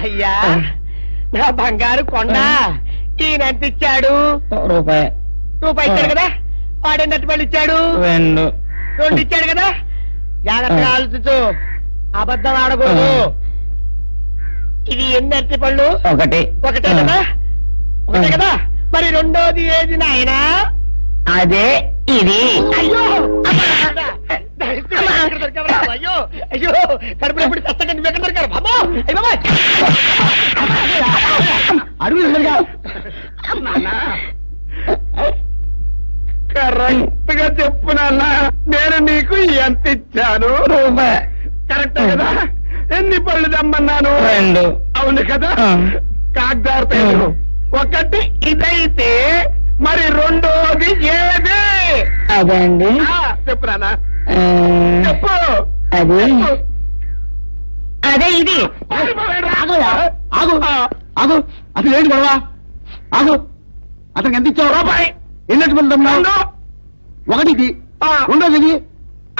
అయ్యా నా బంగారు కొండ, ఈయన ఎంత ఇచ్చాడు? రూపాయి. రూపాయి ఇచ్చాడు కదా. వాడెన్ని అరటిపళ్ళు ఇచ్చాడు? 2. 2 ఇచ్చాడు కదా. జాగ్రత్తగా ఆలోచించు, అబద్ధం ఆడకూడదు. ఇది ఎన్ని అరటిపళ్ళు? ఒకటే కదా. ఒకటే కదా. మరి రెండోది ఏది నాయనా? అదే ఇది. అయ్యో అయ్యో అయ్యో, కడుపులో ఎప్పుడు తెస్తాక నువ్వు ఎక్కడ దొరికారు బాబు? కరెక్ట్ గా చెప్పు నాన్న, నేను నీకు ఎంత ఇచ్చాను? రూపాయి. కరెక్ట్ కదా. ఎన్ని పళ్ళు తెమ్మన్నాను? 2. అవును కదా. కాగ్దారు ఒకటి ఇదైతే మరి రెండోది ఏది? అదే అండి. చెప్పు నాన్న, చెప్పు. అది అదే ఇది. ఆగు ఆగు, అసలు ఏంటి గొడవ? ఆగు, అతనికి ఎంత ఇచ్చావు? రూపాయి. ఎన్నట్టు వెళ్తున్నావు? ఒకటి ఇది. రెండోది ఇది.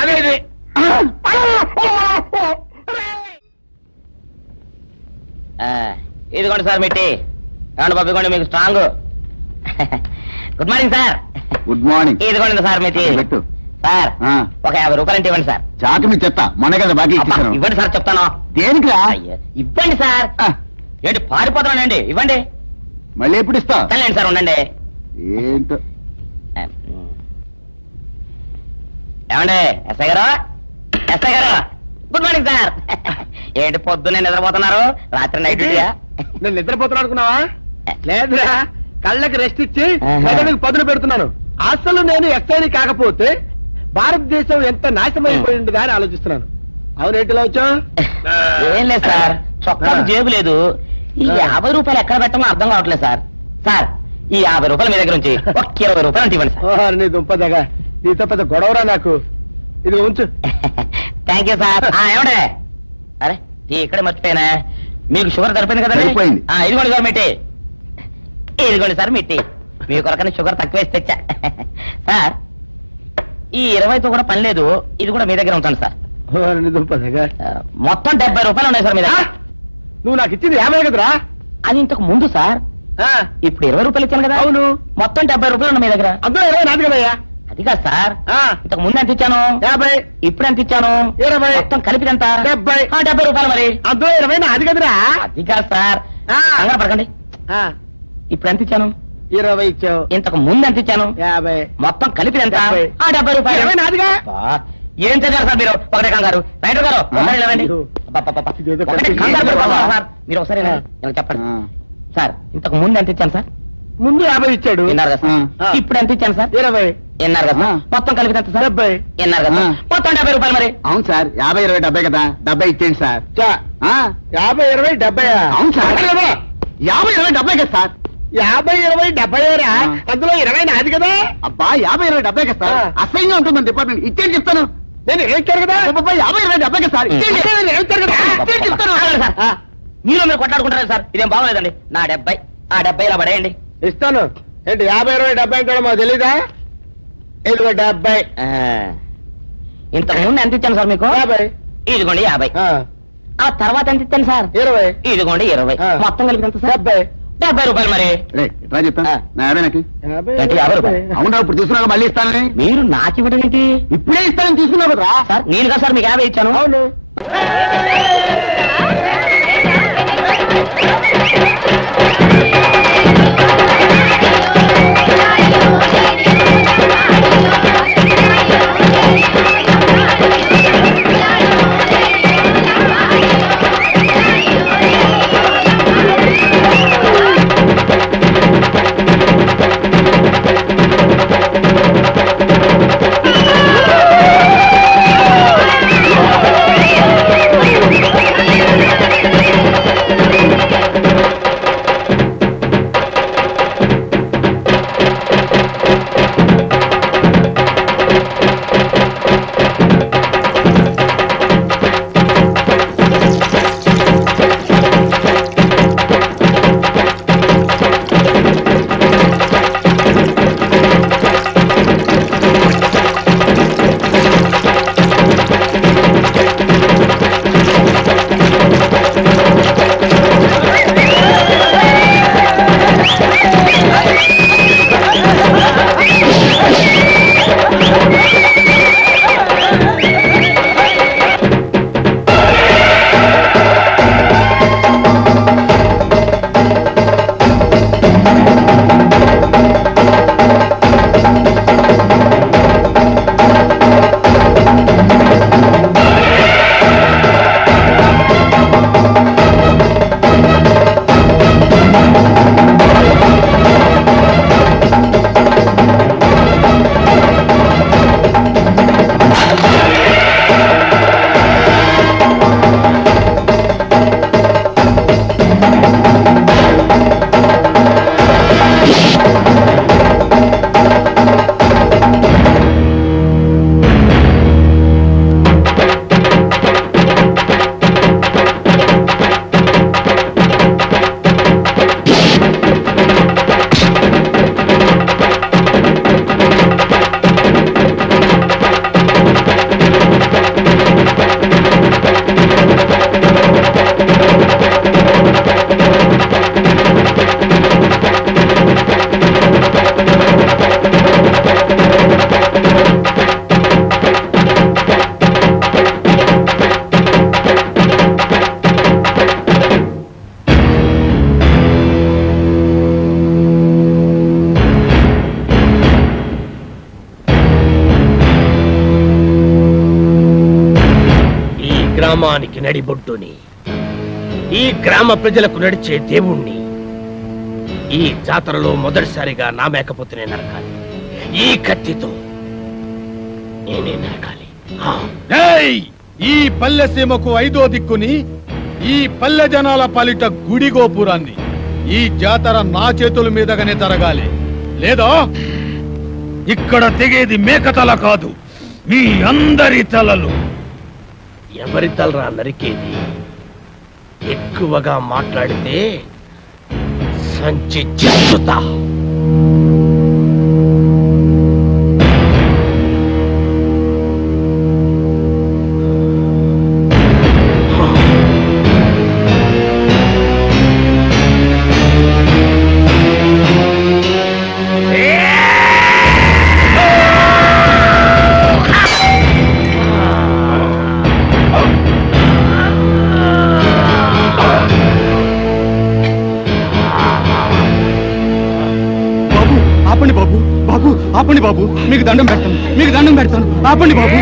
అదేది. ఇదిగోండి సార్ మిట్టి. ఏమండి బాబు, ఇదిగోండి మీకు strong. Good morning sir. Good morning. ఇదిగోండి సార్ మిట్టి. పెట్టు సార్, ఒక 50 రూపాయలు అంటే ఇవ్వండి సార్. చాకు మీ చెత్త మొన్న కదా బాకీ ఇచ్చేసాను. ఇవ్వండి సార్ చెప్తాను. దేనికిరా? ఇవ్వండి సార్. ఏంటి పారిపోతున్నానండి? ఇవ్వండి. మళ్ళీ ఎప్పుడు ఇస్తావు? తల్లండి సార్, ఉండండి. ఏంటో. ఏమండి ఎస్ఐ గారు, ఎస్ఐ గారు, గుడ్ మార్నింగ్ సార్. ఏంటి పొద్దున్నే నిద్రపోతున్నారు? రాత్రి నైట్ డ్యూటీయా? నేను నిద్రపోతున్నా అనుకున్నావా? లేదురా, కళ్ళకి రెస్ట్ ఇచ్చి ఆహా. మెదడుకి పదును పెడుతున్నాను. అసలు నేను ఎస్ఐని కాకపోతే భారతదేశం ఎంత నాశనమైపోయింది అని ఆలోచిస్తున్నాను. అవునేంటిలా వచ్చావు? ఏం లేదు సార్, చొక్కాకు జేబు లేదు. ఈ 50 రూపాయలు ఎక్కడ పెట్టమో అర్థం కావట్లేదు సార్. సార్, ఈ 50 రూపాయలు మీ దగ్గర నుంచి ఒక 20 రూపాయలు అంటే ఇవ్వండి సార్. ఓహో, నీ దుంపదగా, నీతో పెద్ద గొడవరా నాకు. ఇది ఉంచు. Thank you sir. ఏమండే, అరే ఇక్కడే మర్చిపోయినా, మీకు షుగర్ సరిపోయింది కదండి? సరిపోయింది. ఇదిగోండి సార్ మిట్టి. ఇదిగోండి సార్ మిట్టి. మీ కొరకని షుగర్ తక్కువ వేసి తెచ్చా. సార్, ఈ 20తో కూడా పని లేదు, ఇది కూడా మీ దగ్గర ఉంటాను సార్. నీ దుంపదగా, మొత్తం 70 రూపాయలు ఉన్నాయి సార్ మీ దగ్గర. నువ్వు నాకు ఇచ్చింది 50 కదరా? అది ఇంతకు ముందు సార్. ఇప్పుడు 20 రూపాయలు ఇచ్చాను కదా. అవును. మొత్తం 70 రూపాయలు ఉన్నాయి మీ దగ్గర. అందులో 20 నాది కదయ్యా. అది కాదు సార్, ఇంతకు ముందు ఎంత ఇచ్చాను? 50. ఇప్పుడు ఎంత ఇచ్చాను? 20. మొత్తం కలిపి ఎంత? 70. 70 రూపాయలు మరి. అందులో 20 నాది కదరా? అది కాదు సార్, కంగారు పడకండి. ఇప్పుడు ఎంత ఇచ్చాను? 20 ఇచ్చావు. ఇంతకు ముందు ఎంత ఇచ్చాను? 50. మొత్తం కలిపి ఎంత? 70. 70 రూపాయలు. 20 నాదిగా. అబ్బా, ఏం చదివారు సార్ మీరు? ఒకటే కంగారు. రైటర్ గారు ఒకసారి ఇలా రండి. అబ్బబ్బబ్బ. ఇదేదో ఒకటే కన్ఫ్యూజన్ కంగారు పడిపోతున్నారు చేస్తున్నావా? సార్. మీరు ఒకసారి ఇలా చెప్పండి సార్. ఇంతకు ముందు ఎంత ఇచ్చాను సార్? ముందు 50 ఇచ్చాడు. విన్నారు కదా సార్. ఆ. ఇప్పుడు ఎంత ఇచ్చాను సార్? 20. విన్నారు కదా సార్. మొత్తం కలిపి ఎంత సార్? 70. విన్నారు కదా సార్. మొత్తం 70 రూపాయలు మరి. అవును సార్, 50, 20, 70 కదా. 70 ఇచ్చేయండి సార్. 50, 20, 70. అవును సార్, 50, 20, 70 కదా సార్. 50, 20, 70 రా. అందులో 20 నాది కదా. అబ్బా, 50, 20, 70 కదా సార్. అసహ్యంగా ఉంటుందని డిపార్ట్మెంట్ ఇచ్చేయండి చెప్తాను. నేను ఎక్కాను కదా 50 సార్ మీరు మీరు కొట్లాడుకుంటారా సార్? ఇదేం బాగోలేదండి. నా 70 ఆ 70 ఇలా పడేయండి. ఇస్తాను. ఏంటి 50, 20, 70 అంటాడో మాకు తెలీదా? ఇదిగో 70. ఇంతకు ముందు ఎంత ఇచ్చాను సార్ మీకు? 50. ఇదిగోండి 50. ఆ తర్వాత ఎంత ఇచ్చాను సార్? 20. ఇదిగోండి 20. మొత్తం కలిపి ఎంత సార్? 70 రూపాయలు. మరి చెప్పా నా 50 50 రూపాయలు. అవునా? ఇప్పుడు తీసుకున్నాక మళ్ళీ ఇస్తానని. మీరు నాకు ఇవ్వడం ఏంటి? ఇప్పుడే ఇస్తానని తీసుకున్నావు కదా సార్. నేను కదా సార్ మీకు 50 ఇచ్చాను. అవును. గ్రామానికి నడిబొడ్డుని, ఈ గ్రామ ప్రజలకు నడిచే దేవుణ్ణి ఈ జాతరలో మొదటిసారిగా నా మేకపోతేనే నరకాలి. ఈ కత్తితో నేనే నరకాలి. ఈ పల్లె సీమకు 5వ దిక్కుని, ఈ పల్లె జనాల పాలిట గుడి గోపురాన్ని ఈ జాతర నా చేతుల మీదగానే జరగాలి. లేదా ఇక్కడ తెగేది మేకతల కాదు, మీ అందరి తలలు. ఎవరి తలరా నరికేది? ఎక్కువగా మాట్లాడితే సంచి చెత్తుతా. ఆపండి బాబు, మీకు దండం పెడతాను, ఆపండి బాబు.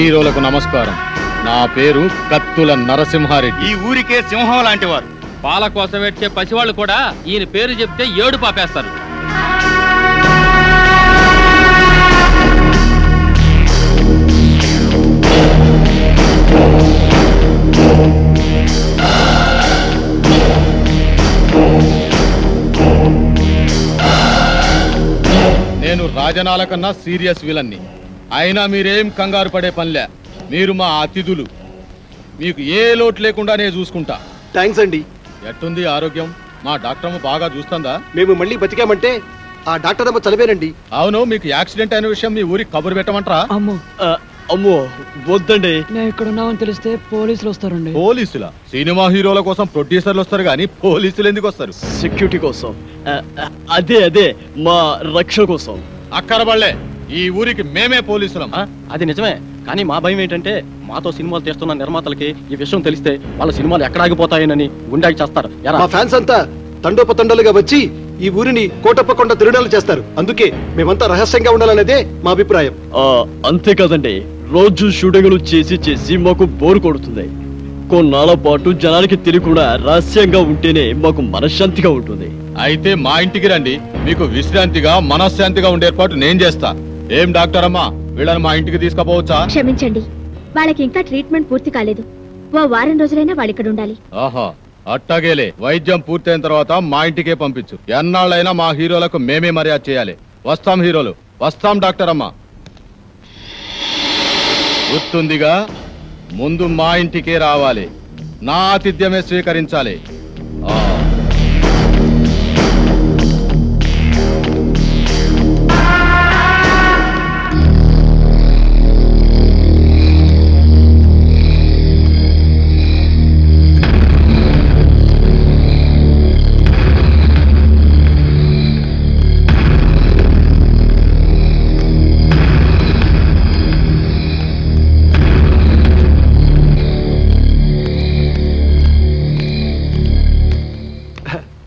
హీరోలకు నమస్కారం. నా పేరు కత్తుల నరసింహారెడ్డి. ఈ ఊరికే సింహం లాంటి వారు. పాల కోసం వచ్చే పసివాళ్ళు కూడా ఈయన పేరు చెప్తే ఏడు పాపేస్తారు. నేను రాజనాల కన్నా సీరియస్ విలన్ని. అయినా మీరేం కంగారు పడే పనిలే. మీరు మా అతిథులు. మీకు ఏ లోటు లేకుండా నేను చూసుకుంటా. థ్యాంక్స్ అండి. ఎట్టుంది ఆరోగ్యం? మా డాక్టర్ బాగా చూస్తుందా? మేము మళ్ళీ బతికామంటే ఆ డాక్టర్ అమ్మ చదివేనండి. అవును, మీకు యాక్సిడెంట్ అయిన విషయం మీ ఊరికి కబురు పెట్టమంటారా? అమ్మో వద్దండి. నేను ఇక్కడ ఉన్నామని తెలిస్తే పోలీసులు వస్తారండి. పోలీసులా? సినిమా హీరోల కోసం ప్రొడ్యూసర్లు వస్తారు కానీ పోలీసులు ఎందుకు వస్తారు? సెక్యూరిటీ కోసం. అదే మా రక్షణ కోసం. అక్కరబళ్ళే, ఈ ఊరికి మేమే పోలీసులం. అది నిజమే, కానీ మా భయం ఏంటంటే మాతో సినిమాలు తీస్తున్న నిర్మాతలకి ఈ విషయం తెలిస్తే వాళ్ళ సినిమాలు ఎక్కడ ఆగిపోతాయని గుండాకి చేస్తారు. మా ఫ్యాన్స్ అంతా తండోపతండాలుగా వచ్చి ఈ ఊరిని కోటప్పకొండ తిరునాలు చేస్తారు. అందుకే మేమంతా రహస్యంగా ఉండాలనేదే మా అభిప్రాయం. అంతేకాదండి, రోజు షూటింగ్లు చేసి మాకు బోరు కొడుతుంది. కొన్నాళ్ళ పాటు జనానికి తెలియకుండా రహస్యంగా ఉంటేనే మాకు మనశ్శాంతిగా ఉంటుంది. అయితే మా ఇంటికి రండి, మీకు విశ్రాంతిగా మనశ్శాంతిగా ఉండే ఏర్పాటు నేను చేస్తా. ఏం డాక్టర్ అమ్మా, వీళ్ళని మా ఇంటికి తీసుకుపోవచ్చా? క్షమించండి, వాళ్ళకి ఇంకా ట్రీట్మెంట్ పూర్తి కాలేదు. ఓ వారం రోజులైనా వాళ్ళు ఇక్కడ ఉండాలి. ఆహా, అట్టాగేలే. వైద్యం పూర్తయిన తర్వాత మా ఇంటికే పంపించు. ఎన్నాళ్ళైనా మా హీరోలకు మేమే మర్యాద చేయాలి. వస్తాం హీరోలు, వస్తాం డాక్టర్ అమ్మా. గుర్తుందిగా, ముందు మా ఇంటికే రావాలి, నా ఆతిథ్యమే స్వీకరించాలి.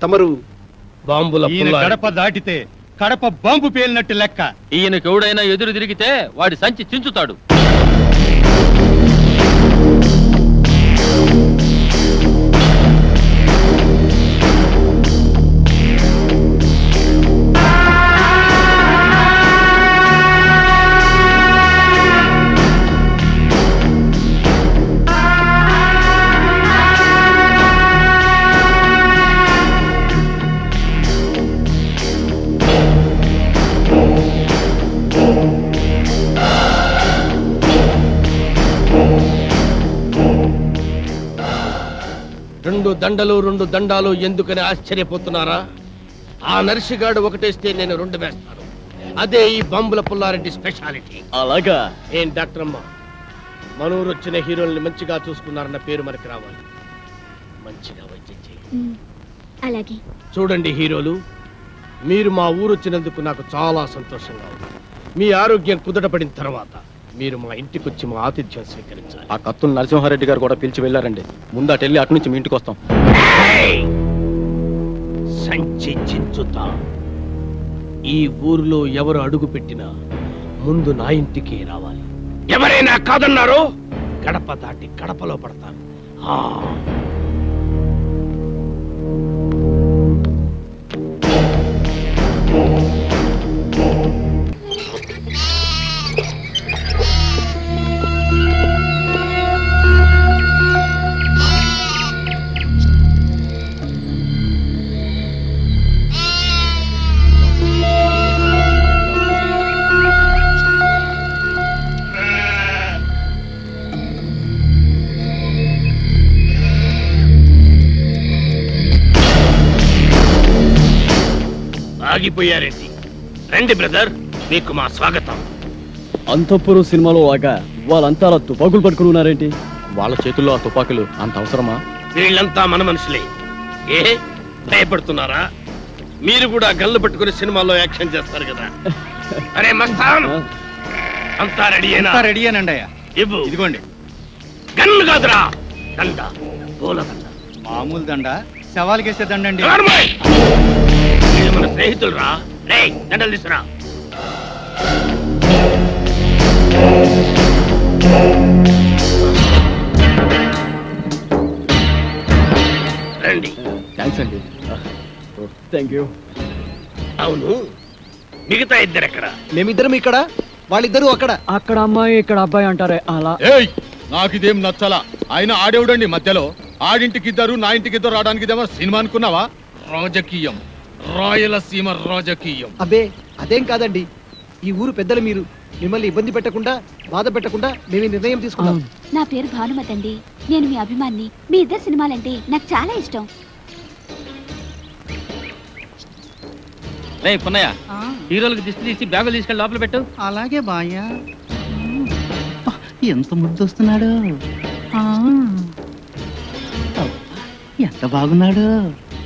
తమరు బాంబుల గడప దాటితే కడప బాంబు పేలినట్టు లెక్క. ఈయనకి ఎవడైనా ఎదురు తిరిగితే వాడి సంచి చించుతాడు. రెండు దండాలు ఎందుకని ఆశ్చర్యపోతున్నారా? ఆ నర్సిగాడు ఒకటేస్తే నేను 2 వేస్తాను. అదే ఈ బాంబుల పుల్లారెడ్డి స్పెషాలిటీ. అలాగా? ఏం డాక్టర్ అమ్మ, మనూరు వచ్చిన హీరోల్ని మంచిగా చూసుకున్నారన్న పేరు మనకి రావాలి. మంచిగా వైద్యం చేయండి. అలాగే. చూడండి హీరోలు, మీరు మా ఊరు వచ్చినందుకు నాకు చాలా సంతోషంగా ఉంది. మీ ఆరోగ్యం కుదటపడిన తర్వాత మీరు మా ఇంటికి వచ్చి మా ఆతిథ్యం స్వీకరించాలి. ఆ కత్తుల నరసింహారెడ్డి గారు కూడా పిలిచి వెళ్ళారండి. ముందట వెళ్ళి అటు నుంచి మీ ఇంటికి వస్తాం. సంచి చించుతా. ఈ ఊరిలో ఎవరు అడుగు పెట్టినా ముందు నా ఇంటికి రావాలి. ఎవరైనా కాదన్నారో గడప దాటి గడపలో పడతాను. ఆగిపోయారేంటి? రండి బ్రదర్, మీకు మా స్వాగతం. అంతఃపురం సినిమాలో లాగా వాళ్ళంతా అలా తుపాకులు పట్టుకుని ఉన్నారేంటి? వాళ్ళ చేతుల్లో ఆ తుపాకులు అంత అవసరమా? వీళ్ళంతా మన మనుషులే. ఏ భయపడుతున్నారా? మీరు కూడా గన్లు పట్టుకుని సినిమాల్లో యాక్షన్ చేస్తారు కదా. అరే మస్తాన్, అంతా రెడీయేనా? రెడీయేనండి అయ్యా. ఇవ్వు. ఇదిగోండి. గన్ను కాదురా, దండ, పూల దండ. మామూలు దండ, సవాల్కేసే దండండి. మన స్నేహితులు రా. రే, దండలు తీసురా. రండి. థ్యాంక్స్ అండి. Thank you. అవును, మిగతా ఇద్దరు ఎక్కడ? మేమిద్దరం ఇక్కడ, వాళ్ళిద్దరూ అక్కడ. అక్కడ అమ్మాయి ఇక్కడ అబ్బాయి అంటారే అలా. ఏయ్, నాకు ఇదేం నచ్చలా. ఆయన ఆడేవుడండి మధ్యలో. ఆడింటికి ఇద్దరు, నా ఇంటికి ఇద్దరు రావడానికి ఇదేమో సినిమా అనుకున్నావా? రాజకీయం, రాయలసీమ రాజకీయం. అబ్బే అదేం కాదండి, ఈ ఊరు పెద్దలు మీరు, మిమ్మల్ని ఇబ్బంది పెట్టకుండా బాధ పెట్టకుండా మేము నిర్ణయం తీసుకున్నాం. నా పేరు భానుమతి అండి, నేను మీ అభిమాన్ని. మీ ఇద్దరు సినిమాలంటే నాకు చాలా ఇష్టం. రే పున్నయ్య, హీరోలకు దిష్టి తీసి బ్యాగులు తీసుకెళ్ళి లోపల పెట్టు. అలాగే బాయ్యా. ఎంత ముద్దొస్తున్నాడు, ఎంత బాగున్నాడు.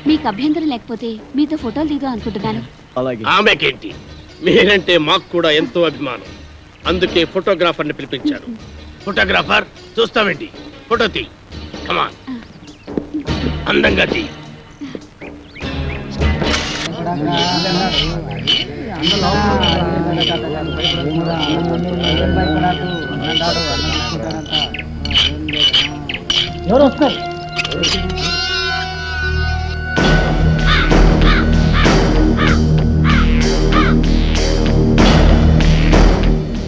మీకు అభ్యంతరం లేకపోతే మీతో ఫోటోలు దిగుదాం అనుకుంటున్నాను. ఆమెకేంటి, మీరంటే మాకు కూడా ఎంతో అభిమానం. అందుకే ఫోటోగ్రాఫర్ని పిలిపించారు. ఫోటోగ్రాఫర్, చూస్తామేంటి, ఫోటో తీ. కమాన్, అందంగా తీ. ఎవరు వస్తారు?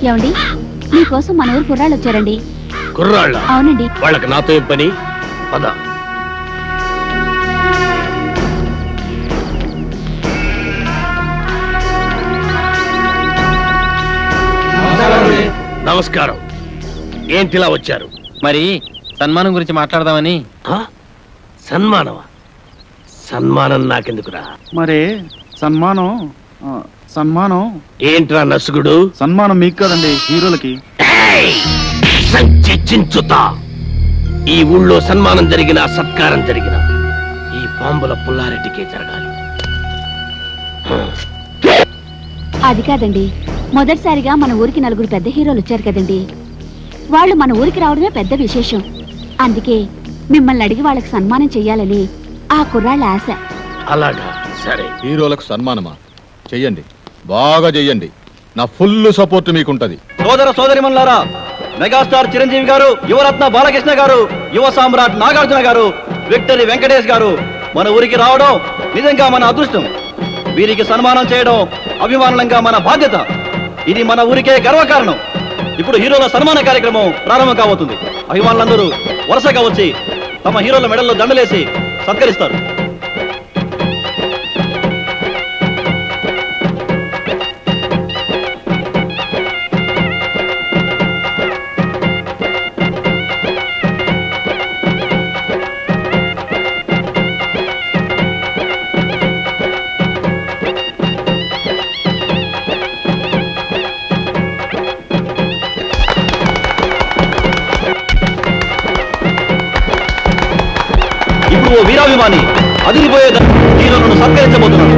ఏమండి, మీకోసం మన ఊరు కుర్రాళ్ళు వచ్చారండి. కుర్రాళ్ళ? అవునండి. వాళ్ళకి నాతో ఏం పని? పద. నమస్కారం. ఏంటిలా వచ్చారు? మరి సన్మానం గురించి మాట్లాడదామని. సన్మానమా? సన్మానం నాకెందుకురా? మరి సన్మానం సన్మానం ఏంట్రా నసుగుడు? సన్మానం మీకు కదండి, హీరోలకి. చించుతా. ఈ ఊళ్ళో సన్మానం జరిగినా సత్కారం జరిగినా ఈ బాంబుల పుల్లారెడ్డికే జరగాలి. అది కాదండి, మొదటిసారిగా మన ఊరికి నలుగురు పెద్ద హీరోలు వచ్చారు కదండి. వాళ్ళు మన ఊరికి రావడమే పెద్ద విశేషం. అందుకే మిమ్మల్ని అడిగి వాళ్ళకి సన్మానం చెయ్యాలని ఆ కుర్రాళ్ళ ఆశ. అలాగా, సరే. హీరోలకు సన్మానమా? చెయ్యండి, బాగా చెయ్యండి. నా ఫుల్ సపోర్ట్ మీకుంటది. సోదర సోదరిమణులారా, మెగాస్టార్ చిరంజీవి గారు, యువరత్న బాలకృష్ణ గారు, యువ సామ్రాట్ నాగార్జున గారు, విక్టరీ వెంకటేష్ గారు మన ఊరికి రావడం నిజంగా మన అదృష్టం. వీరికి సన్మానం చేయడం అభిమానంగా మన బాధ్యత. ఇది మన ఊరికే గర్వకారణం. ఇప్పుడు హీరోల సన్మాన కార్యక్రమం ప్రారంభం కాబోతుంది. అభిమానులందరూ వరుసగా వచ్చి తమ హీరోల మెడల్లో దండలేసి సత్కరిస్తారు. ఇప్పుడు వీరాభిమాని అదిరిపోయే హీరోలను సత్కరించబోతున్నాడు.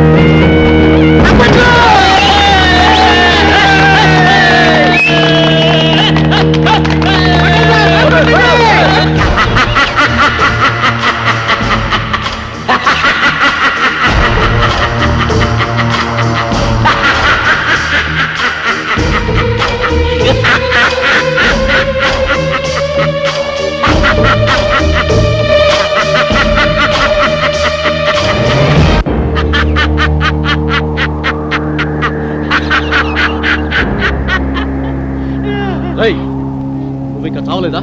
నువ్వు ఇంకా చావలేదా?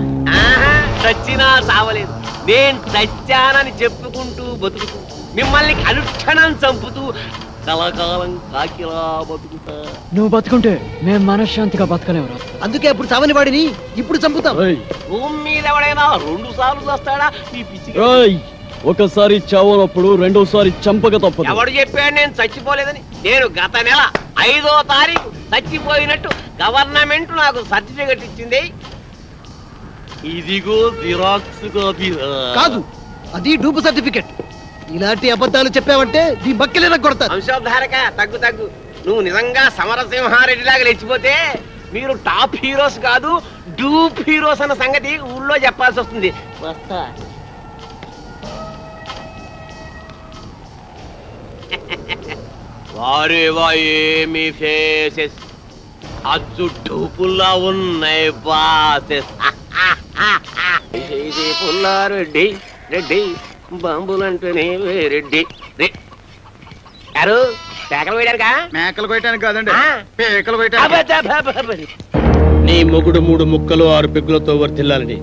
చచ్చినా చావలేదు. నేను చచ్చానని చెప్పుకుంటూ బతుకుతూ మిమ్మల్ని అనుక్షణం చంపుతూ కలకాలం కాకిలా బతుకుతా. నువ్వు బతుకుంటే మేము మనశ్శాంతిగా బతకలేవురా. అందుకే అప్పుడు చావని వాడిని ఇప్పుడు చంపుతాం. భూమి మీద ఎవడైనా 2 సార్లు వస్తాడా? ఈ పిచ్చి ఒకసారి చావనప్పుడు రెండోసారి చంపక తప్పదు. ఎవడు చెప్పాడు నేను చచ్చిపోలేదని? నేను గత నెల 5వ తారీఖు చచ్చిపోయినట్టు గవర్నమెంట్ నాకు సర్టిఫికెట్ ఇచ్చింది. ఇదిగో జిరాక్స్ కాపీ. కాదు, అది డూపు సర్టిఫికెట్. ఇలాంటి అబద్ధాలు చెప్పావంటే నీ బక్కెలేన కొడతా. వంశోద్ధారక, తగ్గు తగ్గు. నువ్వు నిజంగా సమరసింహారెడ్డిలాగా లేచిపోతే మీరు టాప్ హీరోస్ కాదు, డూప్ హీరోస్ అన్న సంగతి ఊళ్ళో చెప్పాల్సి వస్తుంది. వస్తా. వారేవా ఏమి ఫేసెస్, అచ్చు డూపుల్లా ఉన్నాయి బాసెస్. పుల్లారెడ్డి రెడ్డి బాంబులు అంటేనే రెడ్డి గారు పేకలు వేయడానికా? మేకలు కొయ్యడానికి కాదండి, ఆ. పేకలు కొయ్యడానికి. అబ్బబ్బబ్బబ్బ. నీ మొగుడు 3 ముక్కలు 6 పెగ్గులతో వర్తిల్లాలని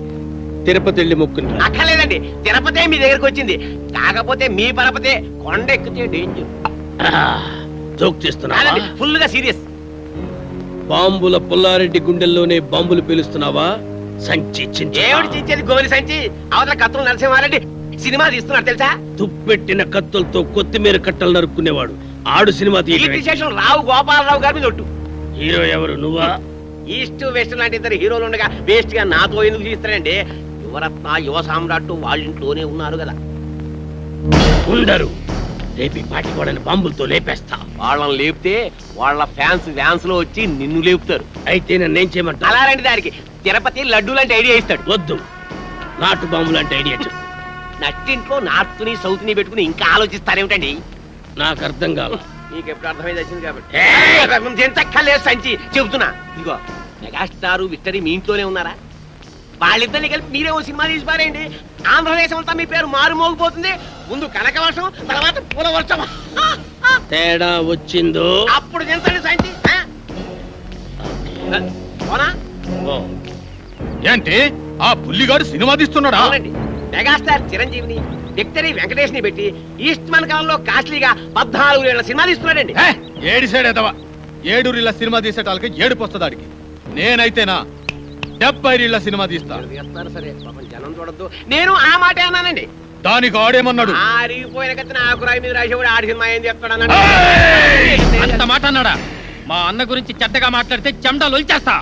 తిరుపతి వెళ్ళి మొక్కుంటా. అక్కర్లేదండి, తిరుపతే మీ దగ్గరికి వచ్చింది. కాకపోతే మీ పరపతే కొండ ఎక్కితే డేంజర్. జోక్ చేస్తున్నా? ఫుల్ గా సీరియస్. బాంబుల పుల్లారెడ్డి గుండెల్లోనే బాంబులు పేలుస్తున్నావా? సంచి ఏమిటి చించేది గోలి సంచి? అవతల కత్తులు నరసింహారెడ్డి సినిమా తీస్తున్నాడు తెలుసా? తుప్పెట్టిన కత్తులతో కొత్తిమీర కట్టలు నరుక్కునేవాడు ఆడు సినిమా విశేషం రావు గోపాలరావు గారి మీద ఒట్టు. హీరో ఎవరు? నువ్వా? ఈస్ట్ వెస్ట్ లాంటి ఇద్దరు హీరోలు ఉండగా వేస్ట్ గా నాతో ఎందుకు తీస్తారండి? యువరత్న యువ సామ్రాట్ వాళ్ళ ఇంట్లోనే ఉన్నారు కదా. ఉండరు. రేపు పాటి వాళ్ళని బాంబులతో లేపేస్తా. వాళ్ళని లేపితే వాళ్ళ ఫ్యాన్స్ లో వచ్చి నిన్ను లేపుతారు. అయితే నన్నేం చేయమంటా? అలాంటి దానికి తిరుపతి లడ్డు లాంటి ఐడియా ఇస్తాడు. వద్దు, నాటు బాంబు లాంటి ఐడియా చెప్పు. నట్టింట్లో నార్త్ ని సౌత్ ని పెట్టుకుని ఇంకా ఆలోచిస్తారేమిటండి? నాకు అర్థం కాదు. నీకు ఎప్పుడు అర్థమైంది వచ్చింది కాబట్టి ఎంతక్కర్లేదు సంచి చెబుతున్నా. ఇదిగో మెగాస్టార్ విక్టరీ మీ ఇంట్లోనే ఉన్నారా? వాళ్ళిద్దరిని కలిపి మీరే ఓ సినిమా తీసిపారేయండి. ఆంధ్రదేశం అంతా మీ పేరు మారుమోగిపోతుంది. ముందు కనక వర్షం, తర్వాత పూల వర్షం. తేడా వచ్చిందో అప్పుడు ఎంతండి సంచి? అవునా? ఏంటి ఆ పుల్లిగాడు సినిమా తీస్తున్నాడా? అవునండి, మెగాస్టార్ చిరంజీవిని విక్టరీ వెంకటేష్ ని పెట్టి ఈస్ట్ మన కాలంలో కాస్ట్లీగా 14 ఏళ్ల సినిమా తీస్తున్నాడండి. ఏడి సైడ్ ఎదవా, 7 రీళ్ల సినిమా తీసేటాలకి ఏడుపు వస్తుంది ఆడికి. నేనైతేనా 70 రీళ్ల సినిమా తీస్తా. సరే పాపం జనం చూడద్దు. నేను ఆ మాట అన్నానండి. దానికి ఆడేమన్నాడు? ఆరిగిపోయిన కత్తిన ఆకురాయి మీద రాసేవాడు ఆడి సినిమా ఏం చెప్తాడు? అంత మాట అన్నాడా? మా అన్న గురించి చెడ్డగా మాట్లాడితే చెమటలు వచ్చేస్తా.